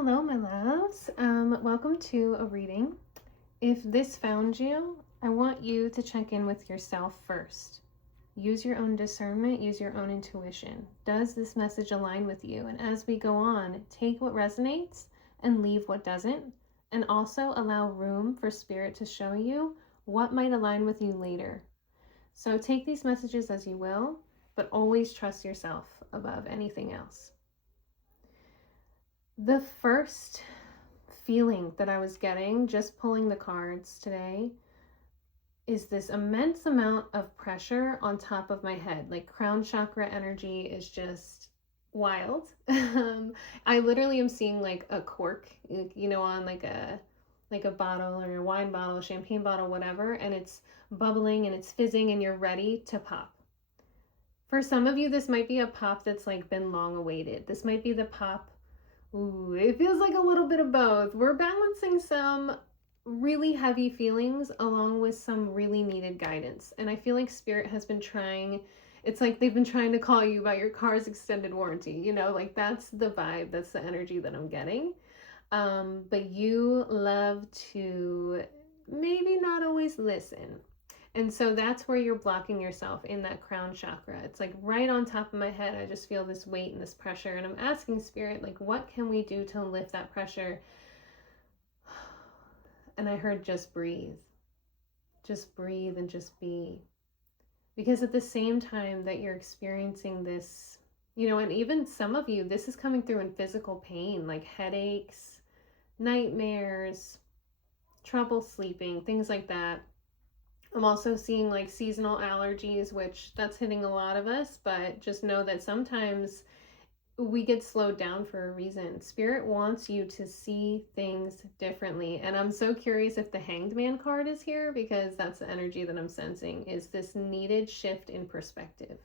Hello, my loves. Welcome to a reading. If this found you, I want you to check in with yourself first. Use your own discernment, use your own intuition. Does this message align with you? And as we go on, take what resonates and leave what doesn't. And also allow room for spirit to show you what might align with you later. So take these messages as you will, but always trust yourself above anything else. The first feeling that I was getting just pulling the cards today is this immense amount of pressure on top of my head. Like crown chakra energy is just wild. I literally am seeing like a cork, on like a bottle or a wine bottle, champagne bottle, whatever, and it's bubbling and it's fizzing and you're ready to pop. For some of you, this might be a pop that's like been long awaited. This might be the pop. Ooh, it feels like a little bit of both. We're balancing some really heavy feelings along with some really needed guidance. And I feel like Spirit has been trying, it's like they've been trying to call you about your car's extended warranty. Like that's the vibe, that's the energy that I'm getting. But you love to maybe not always listen. And so that's where you're blocking yourself in that crown chakra. It's like right on top of my head. I just feel this weight and this pressure. And I'm asking Spirit, like, what can we do to lift that pressure? And I heard just breathe. Just breathe and just be. Because at the same time that you're experiencing this, and even some of you, this is coming through in physical pain, like headaches, nightmares, trouble sleeping, things like that. I'm also seeing like seasonal allergies, which that's hitting a lot of us, but just know that sometimes we get slowed down for a reason. Spirit wants you to see things differently. And I'm so curious if the Hanged Man card is here, because that's the energy that I'm sensing, is this needed shift in perspective.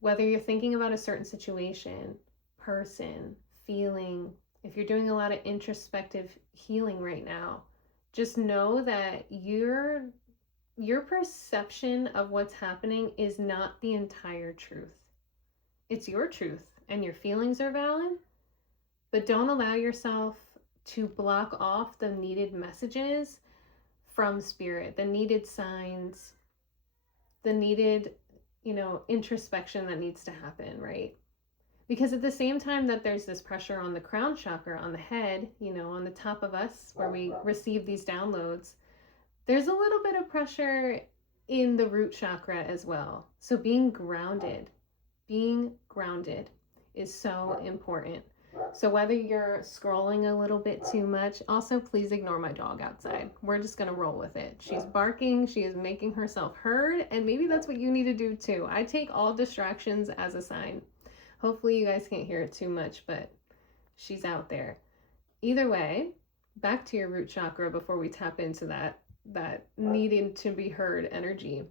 Whether you're thinking about a certain situation, person, feeling, if you're doing a lot of introspective healing right now, just know that your perception of what's happening is not the entire truth. It's your truth and your feelings are valid, but don't allow yourself to block off the needed messages from Spirit, the needed signs, the needed, introspection that needs to happen, right? Because at the same time that there's this pressure on the crown chakra, on the head, on the top of us where we receive these downloads, there's a little bit of pressure in the root chakra as well. So being grounded is so important. So whether you're scrolling a little bit too much, also please ignore my dog outside. We're just gonna roll with it. She's barking, she is making herself heard, and maybe that's what you need to do too. I take all distractions as a sign. Hopefully you guys can't hear it too much, but she's out there. Either way, back to your root chakra before we tap into that needing to be heard energy.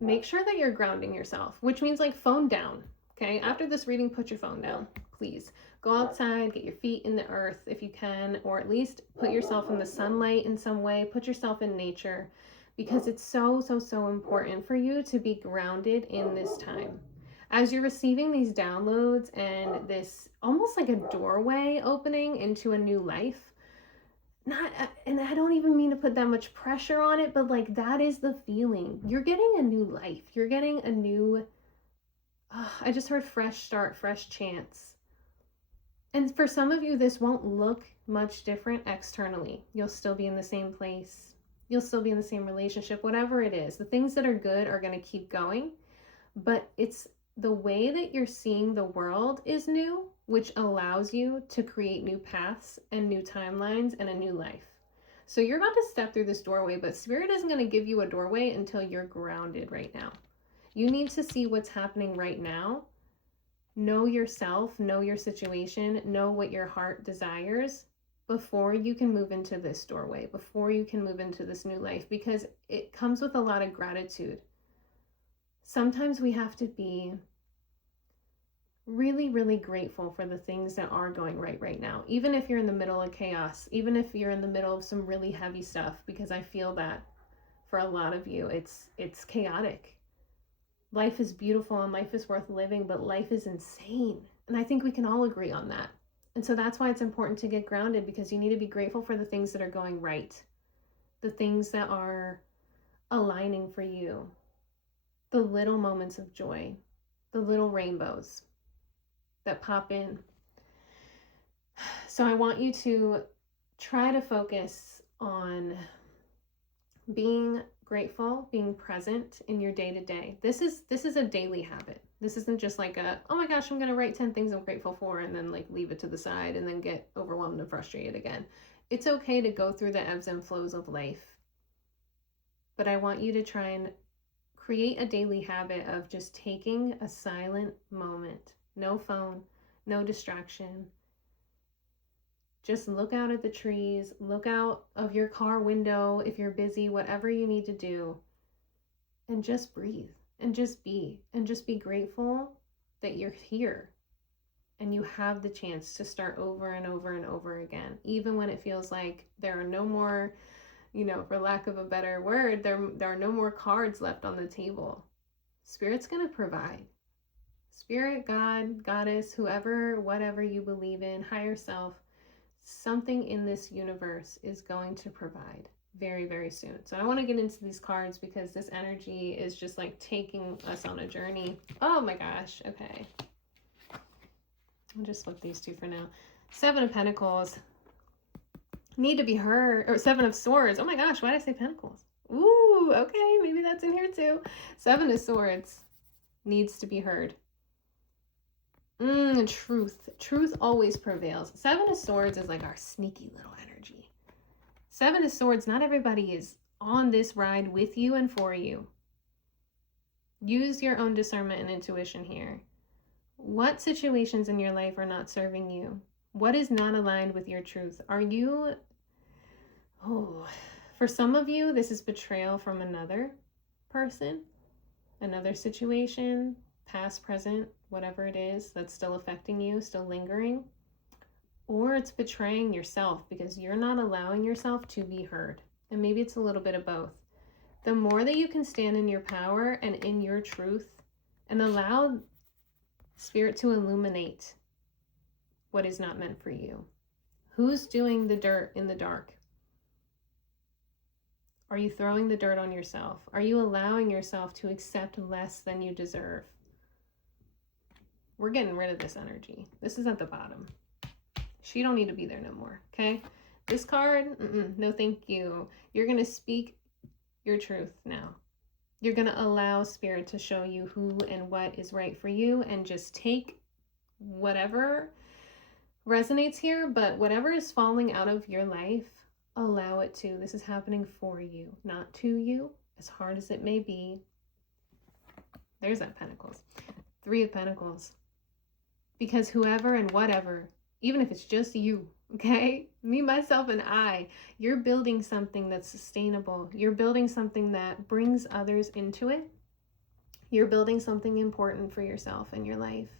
Make sure that you're grounding yourself, which means like phone down. Okay, after this reading, put your phone down, please. Go outside, get your feet in the earth if you can, or at least put yourself in the sunlight in some way. Put yourself in nature, because it's so important for you to be grounded in this time. As you're receiving these downloads and this almost like a doorway opening into a new life, and I don't even mean to put that much pressure on it, but like that is the feeling. You're getting a new life. You're getting a new, I just heard fresh start, fresh chance. And for some of you, this won't look much different externally. You'll still be in the same place. You'll still be in the same relationship, whatever it is. The things that are good are going to keep going, but it's the way that you're seeing the world is new, which allows you to create new paths and new timelines and a new life. So you're about to step through this doorway, but Spirit isn't going to give you a doorway until you're grounded right now. You need to see what's happening right now. Know yourself, know your situation, know what your heart desires before you can move into this doorway, before you can move into this new life, because it comes with a lot of gratitude. Sometimes we have to be really grateful for the things that are going right now, even if you're in the middle of chaos, even if you're in the middle of some really heavy stuff, because I feel that for a lot of you, it's chaotic. Life is beautiful and life is worth living, but life is insane. And I think we can all agree on that. And so that's why it's important to get grounded, because you need to be grateful for the things that are going right, the things that are aligning for you, the little moments of joy, the little rainbows that pop in. So I want you to try to focus on being grateful, being present in your day-to-day. This is a daily habit. This isn't just like a, oh my gosh, I'm going to write 10 things I'm grateful for and then like leave it to the side and then get overwhelmed and frustrated again. It's okay to go through the ebbs and flows of life. But I want you to try and create a daily habit of just taking a silent moment. No phone, no distraction. Just look out at the trees, look out of your car window if you're busy, whatever you need to do, and just breathe and just be grateful that you're here and you have the chance to start over and over and over again, even when it feels like there are no more, for lack of a better word, there are no more cards left on the table. Spirit's going to provide. Spirit, God, Goddess, whoever, whatever you believe in, higher self, something in this universe is going to provide very, very soon. So I want to get into these cards because this energy is just like taking us on a journey. Oh my gosh. Okay. I'll just flip these two for now. 7 of Pentacles. Need to be heard. Or 7 of Swords. Oh my gosh. Why did I say Pentacles? Ooh, okay. Maybe that's in here too. 7 of Swords. Needs to be heard. Truth always prevails. 7 of Swords is like our sneaky little energy. 7 of Swords, not everybody is on this ride with you and for you. Use your own discernment and intuition here. What situations in your life are not serving you? What is not aligned with your truth? For some of you, this is betrayal from another person, another situation, past, present, whatever it is that's still affecting you, still lingering. Or it's betraying yourself because you're not allowing yourself to be heard. And maybe it's a little bit of both. The more that you can stand in your power and in your truth and allow Spirit to illuminate what is not meant for you. Who's doing the dirt in the dark? Are you throwing the dirt on yourself? Are you allowing yourself to accept less than you deserve? We're getting rid of this energy. This is at the bottom. She don't need to be there no more, okay? This card, no thank you. You're going to speak your truth now. You're going to allow Spirit to show you who and what is right for you and just take whatever resonates here, but whatever is falling out of your life, allow it to. This is happening for you, not to you, as hard as it may be. There's that Pentacles. 3 of Pentacles. Because whoever and whatever, even if it's just you, okay? Me, myself, and I, you're building something that's sustainable. You're building something that brings others into it. You're building something important for yourself and your life.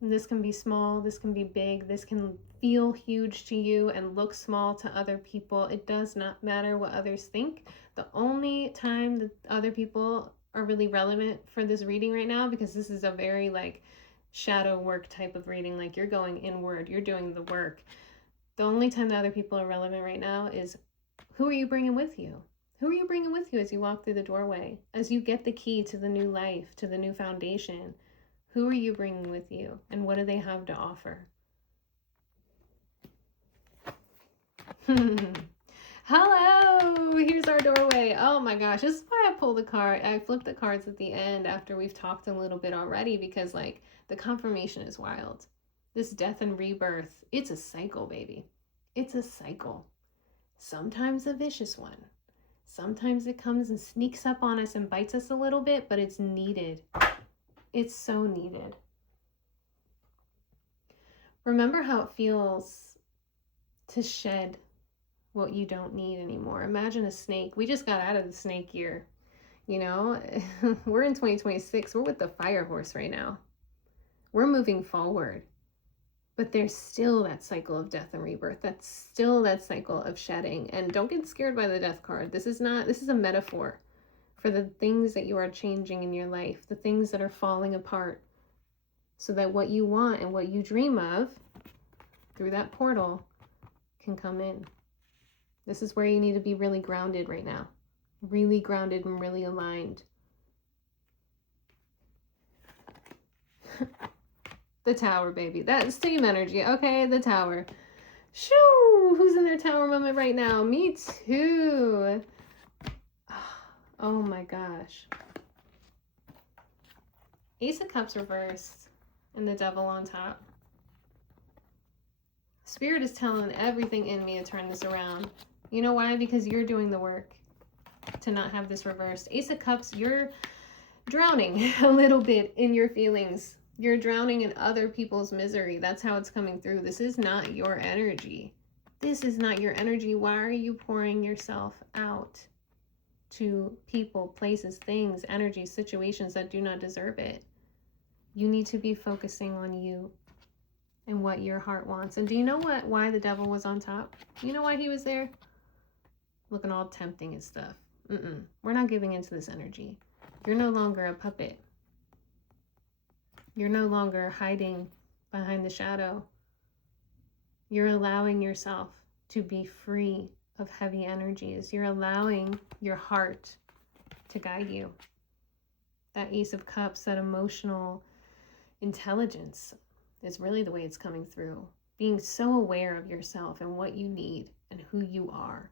And this can be small, this can be big, this can feel huge to you and look small to other people. It does not matter what others think. The only time that other people are really relevant for this reading right now, because this is a very like shadow work type of reading, like you're going inward, you're doing the work. The only time that other people are relevant right now is who are you bringing with you? Who are you bringing with you as you walk through the doorway? As you get the key to the new life, to the new foundation, who are you bringing with you? And what do they have to offer? Hello, here's our doorway. Oh my gosh, this is why I pulled the card. I flipped the cards at the end after we've talked a little bit already, because like the confirmation is wild. This death and rebirth, it's a cycle, baby. It's a cycle. Sometimes a vicious one. Sometimes it comes and sneaks up on us and bites us a little bit, but it's needed. It's so needed. Remember how it feels to shed what you don't need anymore. Imagine a snake. We just got out of the snake year. You know, we're in 2026. We're with the fire horse right now. We're moving forward. But there's still that cycle of death and rebirth. That's still that cycle of shedding. And don't get scared by the death card. This is a metaphor for the things that you are changing in your life, the things that are falling apart, so that what you want and what you dream of through that portal can come in. This is where you need to be really grounded right now. Really grounded and really aligned. The Tower, baby. That's team energy. Okay, the Tower. Shoo! Who's in their Tower moment right now? Me too. Oh my gosh. Ace of Cups reversed and the Devil on top. Spirit is telling everything in me to turn this around. You know why? Because you're doing the work to not have this reversed. Ace of Cups, you're drowning a little bit in your feelings. You're drowning in other people's misery. That's how it's coming through. This is not your energy. This is not your energy. Why are you pouring yourself out to people, places, things, energies, situations that do not deserve it? You need to be focusing on you and what your heart wants. And do you know why the Devil was on top? You know why he was there? Looking all tempting and stuff. We're not giving into this energy. You're no longer a puppet. You're no longer hiding behind the shadow. You're allowing yourself to be free of heavy energies. You're allowing your heart to guide you. That Ace of Cups, that emotional intelligence is really the way it's coming through. Being so aware of yourself and what you need and who you are.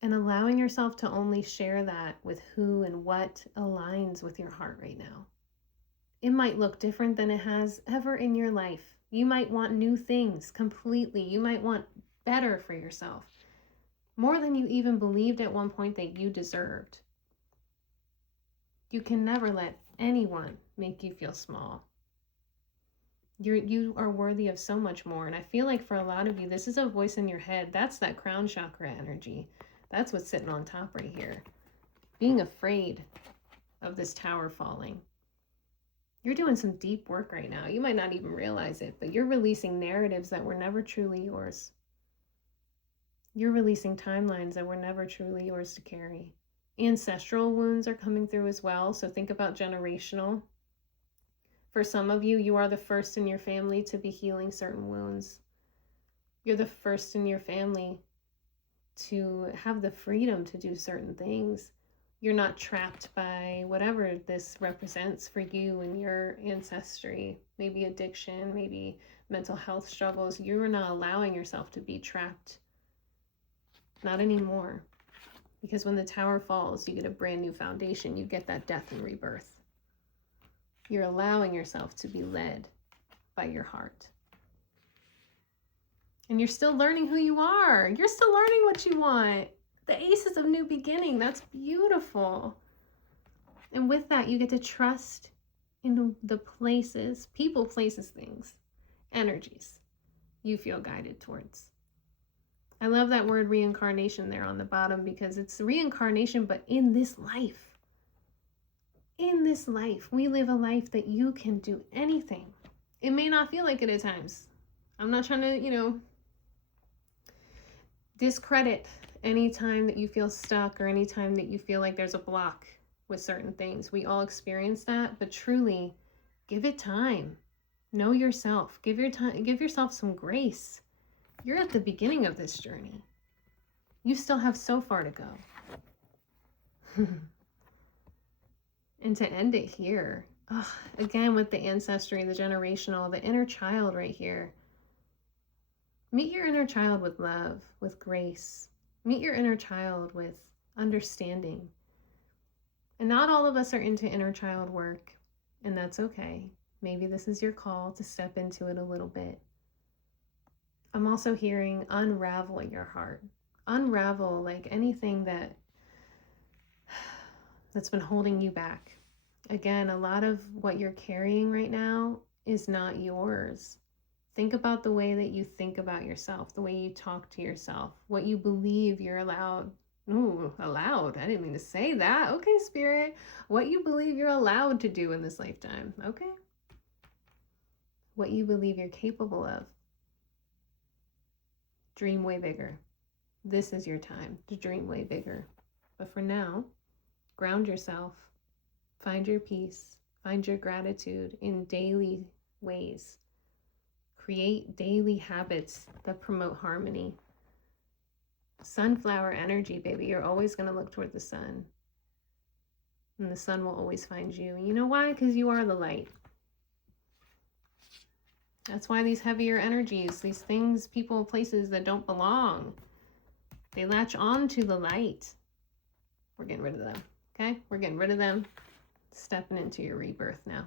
And allowing yourself to only share that with who and what aligns with your heart right now. It might look different than it has ever in your life. You might want new things completely. You might want better for yourself. More than you even believed at one point that you deserved. You can never let anyone make you feel small. You are worthy of so much more. And I feel like for a lot of you, this is a voice in your head. That's that crown chakra energy. That's what's sitting on top right here. Being afraid of this tower falling. You're doing some deep work right now. You might not even realize it, but you're releasing narratives that were never truly yours. You're releasing timelines that were never truly yours to carry. Ancestral wounds are coming through as well. So think about generational. For some of you, you are the first in your family to be healing certain wounds. You're the first in your family to have the freedom to do certain things. You're not trapped by whatever this represents for you and your ancestry. Maybe addiction, maybe mental health struggles. You are not allowing yourself to be trapped. Not anymore. Because when the tower falls, you get a brand new foundation. You get that death and rebirth. You're allowing yourself to be led by your heart. And you're still learning who you are. You're still learning what you want. The aces of new beginning. That's beautiful. And with that, you get to trust in the places, people, places, things, energies you feel guided towards. I love that word reincarnation there on the bottom because it's reincarnation, but in this life. In this life, we live a life that you can do anything. It may not feel like it at times. I'm not trying to, discredit any time that you feel stuck or any time that you feel like there's a block with certain things. We all experience that, but truly give it time. Know yourself. Give yourself some grace. You're at the beginning of this journey. You still have so far to go. And to end it here, again with the ancestry, the generational, the inner child right here. Meet your inner child with love, with grace. Meet your inner child with understanding. And not all of us are into inner child work, and that's okay. Maybe this is your call to step into it a little bit. I'm also hearing unravel your heart. Unravel like anything that's been holding you back. Again, a lot of what you're carrying right now is not yours. Think about the way that you think about yourself, the way you talk to yourself, what you believe you're allowed. Ooh, allowed. I didn't mean to say that. Okay, Spirit. What you believe you're allowed to do in this lifetime. Okay. What you believe you're capable of. Dream way bigger. This is your time to dream way bigger. But for now, ground yourself. Find your peace. Find your gratitude in daily ways. Create daily habits that promote harmony. Sunflower energy, baby. You're always going to look toward the sun. And the sun will always find you. You know why? Because you are the light. That's why these heavier energies, these things, people, places that don't belong, they latch on to the light. We're getting rid of them, okay? We're getting rid of them. Stepping into your rebirth now.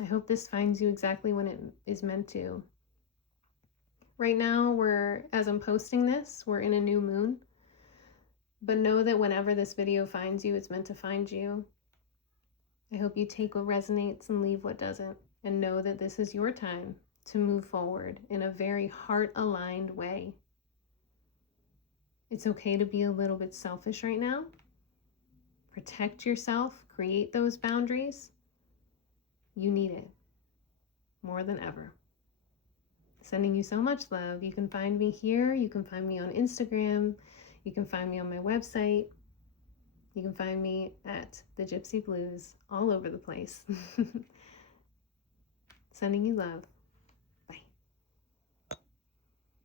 I hope this finds you exactly when it is meant to. Right now, as I'm posting this, we're in a new moon. But know that whenever this video finds you, it's meant to find you. I hope you take what resonates and leave what doesn't. And know that this is your time to move forward in a very heart-aligned way. It's okay to be a little bit selfish right now. Protect yourself. Create those boundaries. You need it more than ever. Sending you so much love. You can find me here. You can find me on Instagram. You can find me on my website. You can find me at The Gypsy Blues all over the place. Sending you love.